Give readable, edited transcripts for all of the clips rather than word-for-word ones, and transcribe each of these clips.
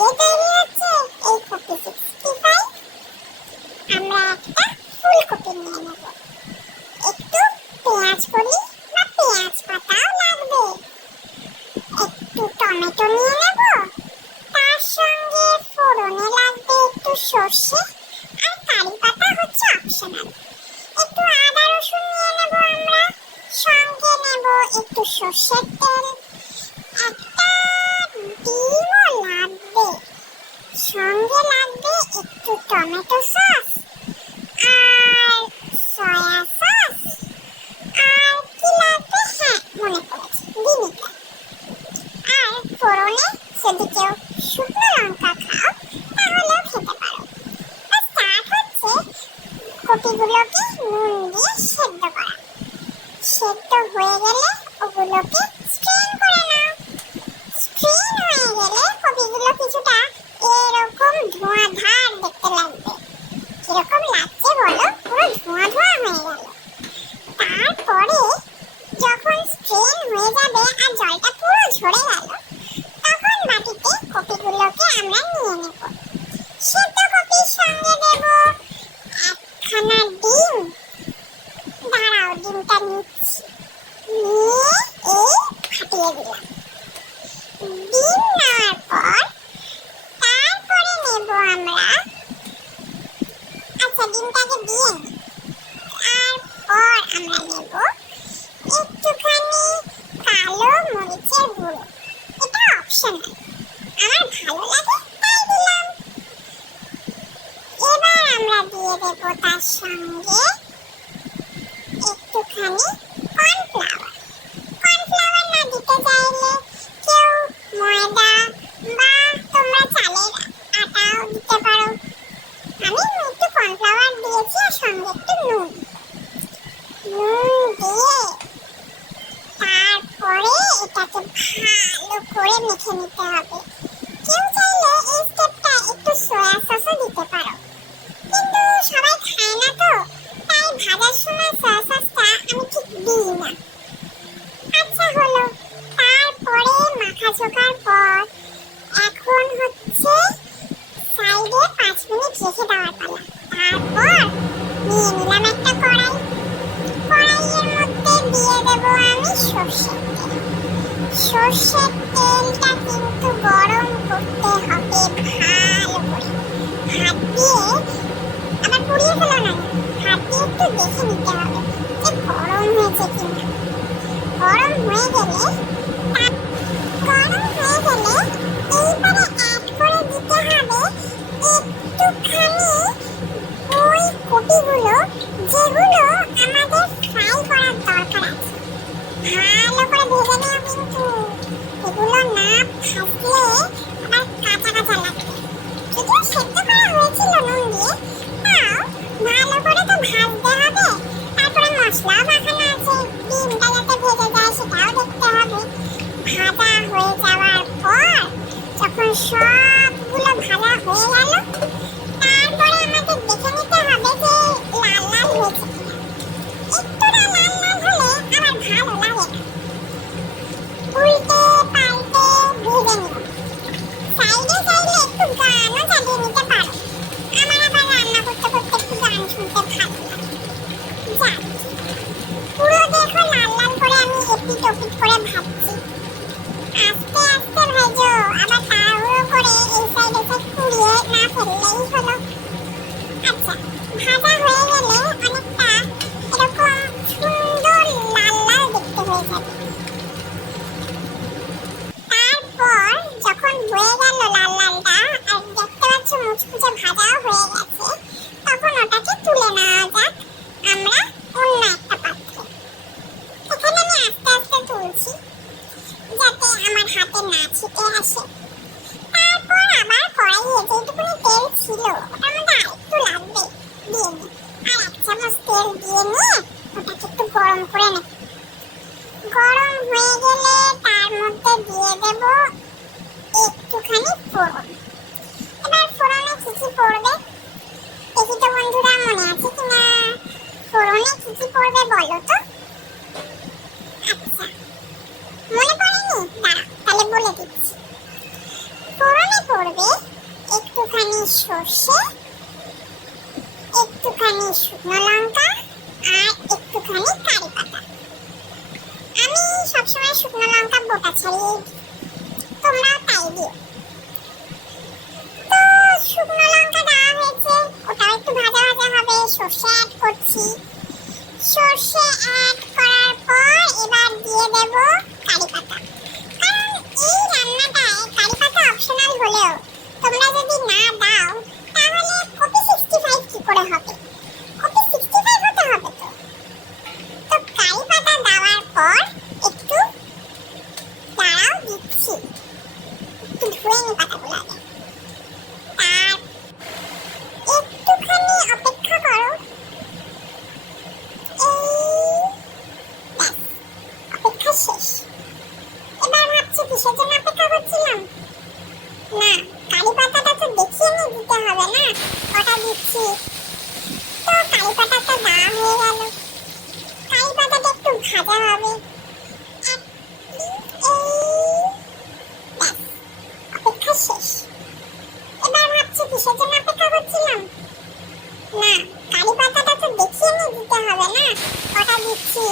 দিয়ে তৈরি হচ্ছে এই কপি 65। আমরা একটা ফুলকপি নিয়ে নেব, একটু পেঁয়াজ কলি বা পেঁয়াজ পাতাও লাগবে, একটু টমেটো নিয়ে নেব, তার সঙ্গে ফোড়নে লাগবে একটু সর্ষে আর কারি পাতা হচ্ছে অপশনাল, একটু আদা রসুন নিয়ে নেব আমরা, সঙ্গে নেব একটু সর্ষের তেল, একটা ডিমও লাগবে, সঙ্গে লাগবে একটু টমেটো সস আর সয়া সস, আর কি লাগবে, হ্যাঁ মনে পড়েছে, ভিনিগার। আর ফোড়নে যদি কেউ শুকনো লঙ্কা খাও তাহলেও খেতে পারো। স্টার্ট হচ্ছে কপিগুলোকে নুন দিয়ে সেদ্ধ করা। সেদ্ধ হয়ে গেলে ওগুলোকে স্ট্রেন করে নাও। স্ট্রেন হয়ে গেলে কপিগুলো কিছুটা এরকম ধোঁয়াধার দেখতে লাগবে। কিরকম লাগছে বলো? পুরো ধোঁয়া ধোঁয়া হয়ে গেল। তারপরে যখন স্ট্রেন হয়ে যাবে আর জলটা পুরো ঝরে গেল, তখন বাটিতে কপিগুলোকে আমরা নিয়ে নেব। সেদ্ধ কপির সঙ্গে দেব একখানা ডিম। দাঁড়াও, ডিমটা নিচ্ছি, নিয়ে ফাটিয়ে দিলাম। ডিম নেওয়ার পর তারপরে নেব আমরা, আচ্ছা ডিমটাকে দিয়ে নিই। তারপর আমরা নেব একটুখানি কালো মরিচের গুঁড়ো, এটা অপশনাল, আমার ভালো লাগে তাই দিলাম। এবার আমরা দিয়ে দেব তার সঙ্গে একটুখানি কর্নফ্লাওয়ার। কর্নফ্লাওয়ার না দিতে চাইলে কেউ ময়দা বা তোমরা চালের আটাও দিতে পারো। আমি একটু কর্নফ্লাওয়ার দিয়েছি আর সঙ্গে একটু নুন দিয়ে তারপরে এটাকে ভালো করে মেখে নিতে হবে। কেউ চাইলে এই স্টেপটা একটু সয়া সসও দিতে পারো, কিন্তু সবাই খায় না তো, তাই ভাজার সময় সয়া সসটা আমি ঠিক দিই না। আচ্ছা হলো, তারপরে মাখা ঝোকার পর এখন হচ্ছে সাইডে 5 মিনিট রেখে দেওয়ার পালা। তারপর নিয়ে নিলাম একটা কড়াই। কড়াইয়ের মধ্যে দিয়ে দেব আমি সর্ষের তেল। সর্ষের তেলটা কিন্তু গরম করতে হবে ভালো করে। হাত দিয়ে আবার পুড়িয়ে ফেলো না, হাত দিয়ে একটু দেখে নিতে হবে যে গরম হয়েছে কিনা। গরম হয়ে গেলে এইবারে অ্যাড করে দিতে হবে একটুখানি ওই কপিগুলো যেগুলো আমাদের ফ্রাই করার দরকার আছে। ভালো করে ভেজে নিও কিন্তু, এগুলো না ভাজলে আবার কাঁচা কাঁচা লাগবে। যদিও সেদ্ধ করা হয়েছিল নুন দিয়ে, তাও ভালো করে তো ভাজতে হবে। তারপরে মশলা মাখানো আছে, ডিমটা যাতে ভেজে যায় সেটাও দেখতে হবে। ভাজা হয়ে যাওয়ার পর যখন সবগুলো ভাজা হয়ে গেল, তারপরে আমাদের দেখে নিতে হবে যে লাল লাল হয়েছে কিনা। একটু লাল লাল হলে আমার ভালো লাগে না। উল্টে পাল্টে ভেজে নিও। সাইডে সাইডে একটু গানও চালিয়ে নিতে পারো, আমার আবার রান্না করতে করতে একটু গান শুনতে ভালো লাগে। যাক, পুরো দেখো লাল লাল করে আমি এপিট ওপিট করে ভাজছি। আস্তে আস্তে ভেজো, আবার তাড়াহুড়ো করে এই সাইড ওই সাইড পুড়িয়ে না ফেললেই হলো। আচ্ছা, ভাজা হয়ে গেলে অনেকটা এরকম সুন্দর লাল লাল দেখতে হয়ে যাবে। তারপর যখন হয়ে গেল লাল লালটা আর দেখতে পাচ্ছ মুচমুচে ভাজাও হয়ে গেছে, তখন ওটাকে তুলে নেওয়া যাক আমরা অন্য একটা পাত্রে। এখানে আমি আস্তে আস্তে তুলছি যাতে আমার হাতে না ছিটে আসে। তারপর আবার কড়াইয়ে যেটুকুনি তেল ছিল ওটার মধ্যে আরেকটু লাগবে, দিয়ে নি। আর 1 চামচ তেল দিয়ে নিয়ে ওটাকে একটু গরম করে নেব। গরম হয়ে গেলে তার মধ্যে দিয়ে দেব একটুখানি ফোড়ন। এবার ফোড়নে কি কি পড়বে দেখি তো বন্ধুরা, মনে আছে কিনা? ফোড়নে কি কি পড়বে বলো তো? আচ্ছা, মনে পড়েনি? দাঁড়া তাহলে বলে দিচ্ছি। ফোড়নে পড়বে একটুখানি সর্ষে, একটুখানি শুকনো লঙ্কা আর একটুখানি কারি পাতা। আমি সবসময় শুকনো লঙ্কা বোটা ছাড়িয়ে দিই, তোমরাও তাই দিও। তো শুকনো লঙ্কা দেওয়া হয়েছে, ওটাও একটু ভাজা ভাজা হবে। সর্ষে অ্যাড করছি। সর্ষে অ্যাড করার পর এবার দিয়ে দেব কারি পাতা। কারণ এই রান্নাটায় কারি পাতা অপশনাল হলেও তোমরা যদি না দাও তাহলে কপি 65 কি করে হবে? কপি 65 হতে হবে। তো কারি পাতা দেওয়ার পর একটু দাঁড়াও, দিচ্ছি, একটু ধুয়ে নি পাতাগুলো আগে। তার একটুখানি অপেক্ষা করো। অপেক্ষা শেষ। এবার ভাবছি কিসের জন্য অপেক্ষা করছিলাম? না, কারি পাতাটা তো দেখিয়ে নিয়ে দিতে হবে না, ওটা দিচ্ছি। তো কারি পাতাটা দেওয়া হয়ে গেল। কারি পাতাটা একটু ভাজা হবে। অপেক্ষা শেষ। এবার ভাবছি কিসের জন্য অপেক্ষা করছিলাম? না, কারি পাতাটা তো দেখিয়ে নিয়ে দিতে হবে না, ওটা দিচ্ছি।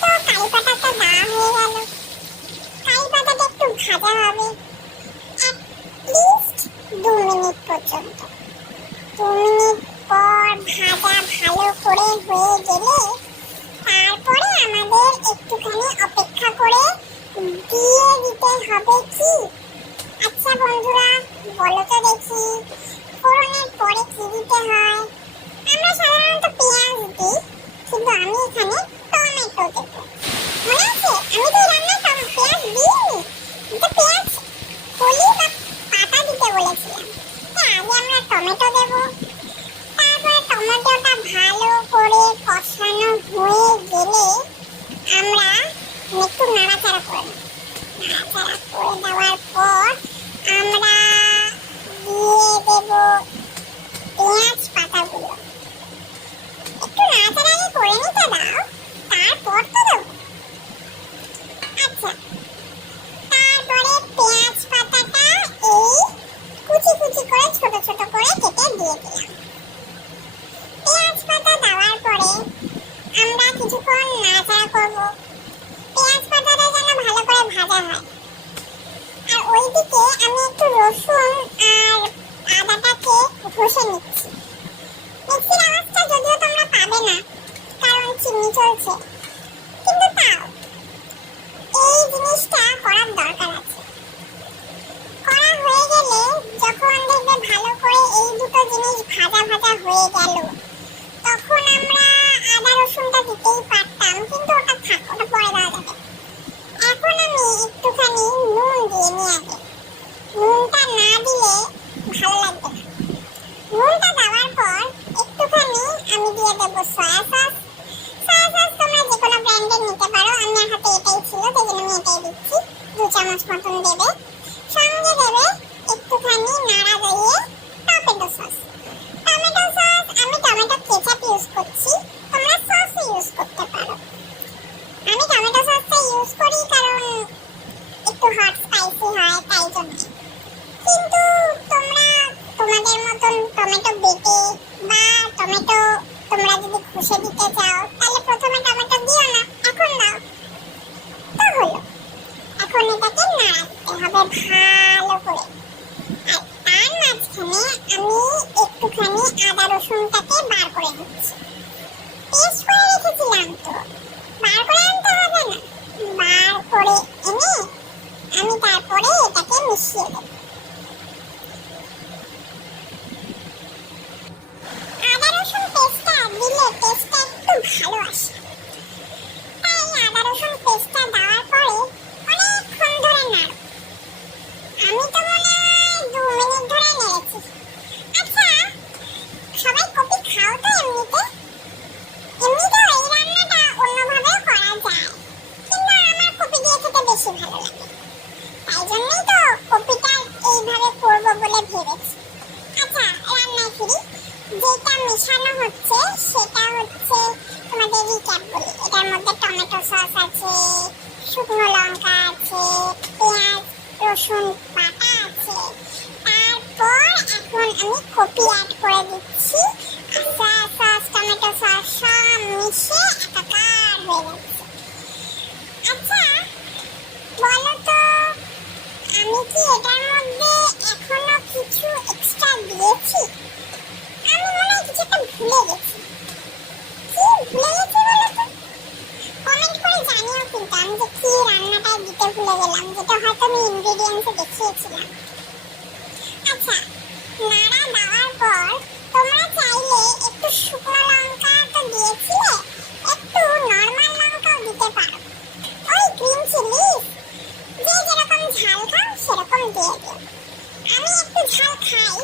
তো কারি পাতাটা দেওয়া হয়ে গেল। কারি পাতাটা একটু ভাজা হবে লিস্ট 2 মিনিট পর্যন্ত। 2 মিনিট পর ভাজা ভালো করে হয়ে গেলে তারপরে আমাদের একটুখানি অপেক্ষা করে দিয়ে দিতে হবে কি? আচ্ছা বন্ধুরা, বলো তো দেখি, ফোড়নের পরে কি দিতে হয়? আমরা সাধারণত পেঁয়াজ দিই, কিন্তু আমি এখানে টমেটো দেব। মনে আছে? আমি তো রান্নায় পেঁয়াজ দিইনি, তো পেঁয়াজ কলি বা পাতা দিতে বলেছিলাম। তো আগে আমরা টমেটো দেব। তারপরে টমেটোটা ভালো করে কষানো হয়ে গেলে আমরা একটু নাড়াচাড়া করে দেব। নাড়াচাড়া করে দেওয়ার পর আমরা দিয়ে দেব পেঁয়াজ পাতাগুলো। একটু নাড়াচাড়া আগে করে নিতে দাও, তারপর তো দেবো। আচ্ছা, তারপরে পেঁয়াজ পাতাটা এই কুচি কুচি করে ছোট ছোট করে কেটে দিয়ে দিলাম। পেঁয়াজ পাতা দেওয়ার পরে আমরা কিছুক্ষণ নাড়াচাড়া করব। পেঁয়াজ পাতাটা যেন ভালো করে ভাজা হয়। আর ওইদিকে আমি একটু রসুন আর আদাটাকে ঘষে নিচ্ছি। মিক্সির আওয়াজটা যদিও তোমরা পাবে না, কারণ চিমনি চলছে, কিন্তু তাও এই জিনিসটা করার দরকার আছে। করা হয়ে গেলে যখন দেখবে ভালো করে এই দুটো জিনিস ভাজা ভাজা হয়ে গেল, তখন আমরা আদা রসুনটা দিতেই পারতাম, কিন্তু ওটা থাক, ওটা পরে দেওয়া যাবে। এখন আমি একটুখানি নুন দিয়ে নিই আগে। নুনটা না দিলে ভালো লাগবে না। নুনটা দেওয়ার পর একটুখানি আমি দিয়ে দেবো সয়া সস। সয়া সস তোমরা যে কোনো ব্র্যান্ডের নিতে পারো, আমার হাতে এটাই ছিল, তাই জন্য আমি এটাই দিচ্ছি। 2 চামচ মতন দেবে। সঙ্গে দেবে একটুখানি নাড়া দিয়ে টমেটো সস। টমেটো সস আমি টমেটো কেচাপ ইউজ করছি, তোমরা সসও ইউজ করতে পারো। আমি টমেটো সসটা ইউজ করি কারণ একটু হট স্পাইসি হয়, তাই জন্য। কিন্তু তোমরা তোমাদের মতন টমেটো বেটে বা টমেটো তোমরা যদি ঘষে দিতে চাও, তাহলে প্রথমে টমেটো দিও না, এখন দাও, তো হলো। এখন এটাকে নাড়া দিতে হবে ভালো করে। আর তার মাঝখানে আমি একটুখানি আদা রসুনটাকে বার করে নিচ্ছি। পেস্ট করে রেখেছিলাম, তো বার করে আনতে হবে না। বার করে এনে আমি তারপরে এটাকে মিশিয়ে দেব। আদা রসুন পেস্টটা দিলে টেস্টটা একটু ভালো আসে, তাই আদা রসুন পেস্টটা দেওয়ার পরে অনেকক্ষণ ধরে নাড়ব। আমি তো মনে হয় 2 মিনিট ধরে নেড়েছি। আচ্ছা, সবাই কপি খাও তো এমনিতে? এমনিতেও এই রান্নাটা অন্যভাবেও করা যায়, কিন্তু আমার কপি দিয়ে খেতে বেশি ভালো লাগে, তাই জন্যই তো কপিটা এইভাবে করবো বলে ভেবেছি। আচ্ছা, রান্নায় ফিরি। যেটা মেশানো হচ্ছে সেটা হচ্ছে, তোমাদের রিক্যাপ বলি। এটার মধ্যে টমেটো সস আছে, শুকনো লঙ্কা আছে, পেঁয়াজ রসুন বাটা আছে, আমি কপি অ্যাড করে দিচ্ছি। সয়া সস, টমেটো সস সব মিশে একাকার হয়ে যাচ্ছে। আচ্ছা বলো তো, আমি কি এটার মধ্যে এখনো কিছু এক্সট্রা দিয়েছি? আমি মনে হয় কিছু একটা ভুলে গেছি। কি ভুলে গেছি বলো তো? কমেন্ট করে জানিও কিন্তু আমি যে কি রান্নাটা দিতে ভুলে গেলাম, যেটা হয়তো আমি ইনগ্রেডিয়েন্টসে দেখিয়েছিলাম। আচ্ছা, নাড়া দেওয়ার পর তোমরা চাইলে একটু শুকনো লঙ্কা তো দিয়েছিলে, একটু নরমাল লঙ্কাও দিতে পারো। ওই গ্রিন চিলি যে যেরকম ঝাল খাও সেরকম দিয়ে দিও। আমি একটু ঝাল খাই,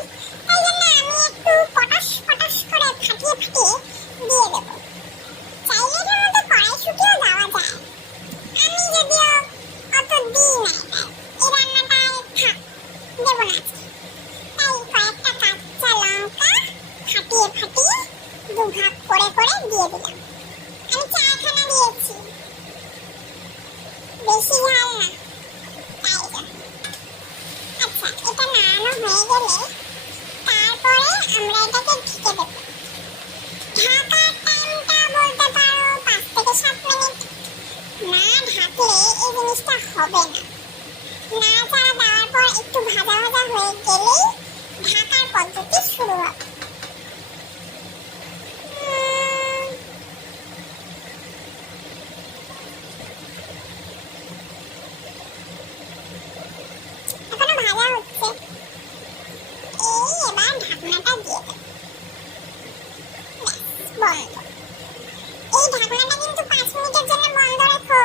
তাই জন্য আমি একটু পটাশ পটাশ করে ফাটিয়ে ফাটিয়ে দিয়ে দেবো। চাইলে এটার মধ্যে কড়াইশুঁটিও দেওয়া যায়, আমি যদিও অত দিই না। এই রান্নাটায় থাক, দেবো না। তাই কয়েকটা কাঁচা লঙ্কা ফাটিয়ে ফাটিয়ে দুভাগ করে করে দিয়ে দিলাম। আমি 4খানা দিয়েছি, বেশি ঝাল না তাই জন্য। আচ্ছা, এটা নাড়ানো হয়ে গেলে তারপরে আমরা এটাকে ঢেকে দেবো। ঢাকার টাইমটা বলতে পারো 5 থেকে 7 মিনিট। না ঢাকলে এই জিনিসটা হবে না। নাড়াচাড়া দেওয়ার পর একটু ভাজা ভাজা হয়ে গেলেই ঢাকার পদ্ধতি শুরু হবে। এখনো ভাজা হচ্ছে, এই এবার ঢাকনাটা দিয়ে দেব। বন্ধ। এই ঢাকনাটা কিন্তু 5 মিনিটের জন্য বন্ধ রেখো।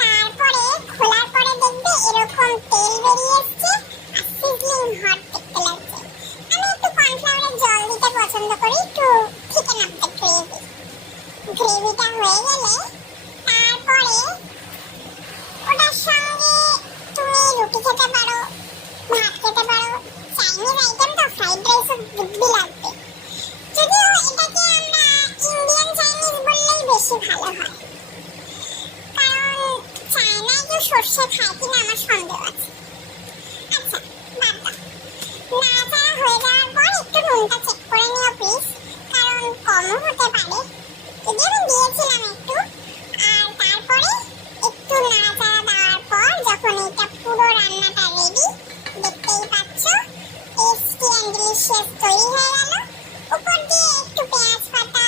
তারপরে খোলার পরে দেখবে এরকম তেল বেরিয়ে এসছে আর সিজলিং হট দেখতে লাগছে। আমি একটু কর্নফ্লাওয়ারের জল দিতে পছন্দ করি, একটু থিকেন আপ দ্য গ্রেভি। গ্রেভিটা হয়ে গেলে তারপরে ওটার সঙ্গে তুমি রুটি খেতে পারো, ভাত খেতে পারো। চাইনিজ আইটেম তো ফ্রাইড রাইসও দিব্যি লাগবে। যদিও এটাকে আমরা ইন্ডিয়ান চাইনিজ বললেই বেশি ভালো হয়, কারণ চায়নায় কেউ সর্ষে খায় কিনা আমার সন্দেহ আছে। আচ্ছা বাদ দাও। নাড়াচাড়া হয়ে যাওয়ার পর একটু নুনটা চেক করে নিও প্লিজ, কারণ কমও হতে পারে। যদি আমি দিয়েছিলাম একটু। আর তারপরে একটু নাড়াচাড়া দেওয়ার পর যখন এটা পুরো রান্নাটা রেডি, দেখতেই পাচ্ছ টেস্টি অ্যান্ড ডিলিশিয়াস তৈরি হয়ে গেল। উপর দিয়ে একটু পেঁয়াজ পাতা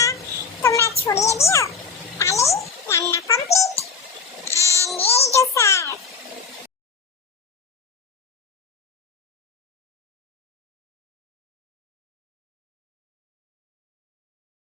তোমরা ছড়িয়ে দিও।